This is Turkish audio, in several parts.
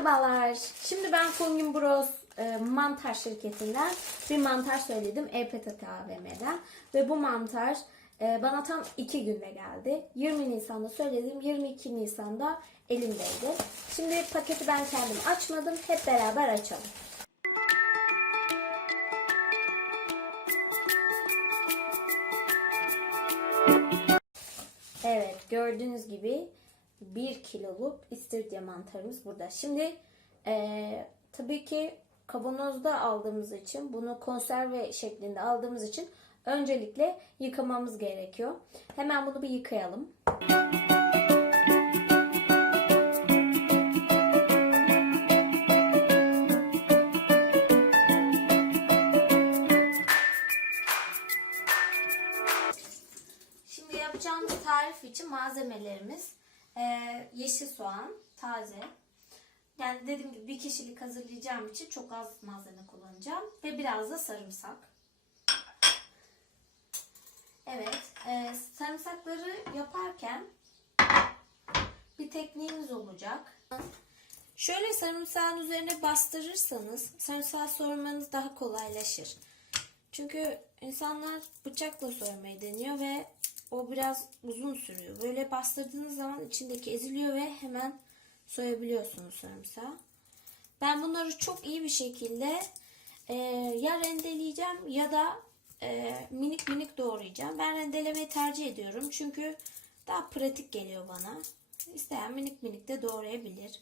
Merhabalar. Şimdi ben Fungin Bros e, mantar şirketinden bir mantar söyledim. EPTT AVM'den. Ve bu mantar e, bana tam 2 günde geldi. 20 Nisan'da söyledim. 22 Nisan'da elimdeydi. Şimdi paketi ben kendim açmadım. Hep beraber açalım. Evet gördüğünüz gibi 1 kiloluk istiridye mantarımız burada. Şimdi eee, tabii ki kavanozda aldığımız için bunu konserve şeklinde aldığımız için öncelikle yıkamamız gerekiyor. Hemen bunu bir yıkayalım. Şimdi yapacağımız tarif için malzemelerimiz eee, yeşil soğan, taze. Yani dediğim gibi bir kişilik hazırlayacağım için çok az malzeme kullanacağım. Ve biraz da sarımsak. Evet, eee, sarımsakları yaparken bir tekniğimiz olacak. Şöyle sarımsağın üzerine bastırırsanız sarımsağı soymanız daha kolaylaşır. Çünkü insanlar bıçakla soymayı deniyor ve o biraz uzun sürüyor. Böyle bastırdığınız zaman içindeki eziliyor ve hemen soyabiliyorsunuz sarımsağı. Ben bunları çok iyi bir şekilde e, ya rendeleyeceğim ya da e, minik minik doğrayacağım. Ben rendelemeyi tercih ediyorum çünkü daha pratik geliyor bana. İsteyen minik minik de doğrayabilir.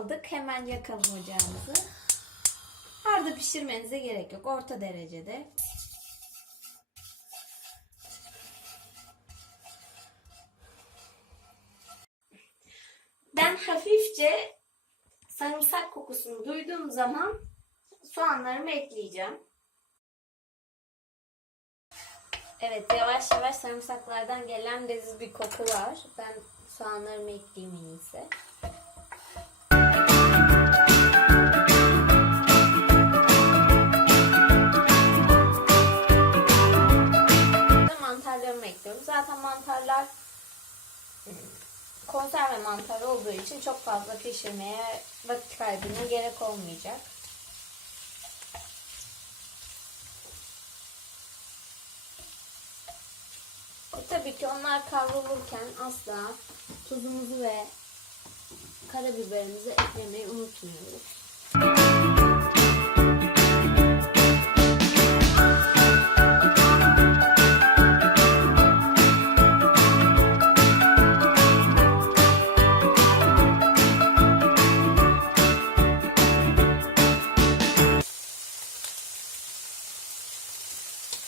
Aldık. Hemen yakalım ocağımızı. Harda pişirmenize gerek yok. Orta derecede. Ben hafifçe sarımsak kokusunu duyduğum zaman soğanlarımı ekleyeceğim. Evet yavaş yavaş sarımsaklardan gelen leziz bir koku var. Ben soğanlarımı ekleyeyim en iyisi. Zaten mantarlar konserve mantar olduğu için çok fazla pişirmeye vakit kaybına gerek olmayacak. E, tabii ki onlar kavrulurken asla tuzumuzu ve karabiberimizi eklemeyi unutmuyoruz.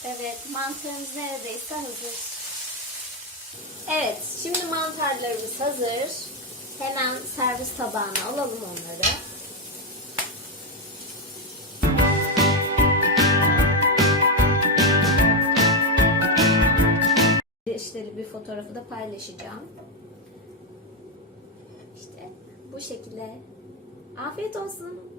Evet, mantarımız neredeyse hazır. Evet, şimdi mantarlarımız hazır. Hemen servis tabağına alalım onları. İşte bir fotoğrafı da paylaşacağım. İşte bu şekilde. Afiyet olsun.